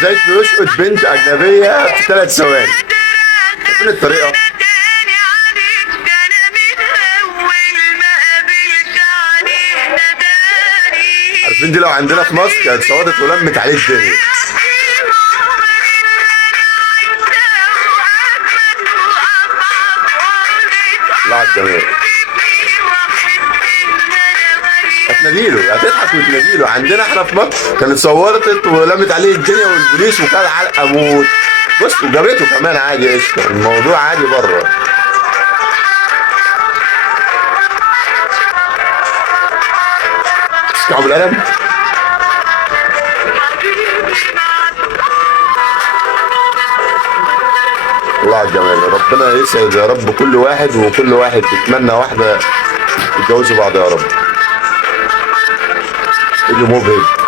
ازاي تشقط بنت اجنبيه في 3 ثواني؟ فين الطريقه؟ عارفين دي لو عندنا في مصر كانت صوتت ولمت عليه الدنيا. الله على الجمال. هتناديله، هتضحك وتناديله. عندنا احنا في مصر كانت صورت ولمت عليه الدنيا والبوليس وكان علقه موت. بص وجابته كمان عادي قشطه، الموضوع عادي بره. تسمعوا بالقلم؟ الله على الجمال. ربنا يسعد يا رب كل واحد، وكل واحد يتمنى واحده يتجوزوا بعض يا رب. فيديو مبهج.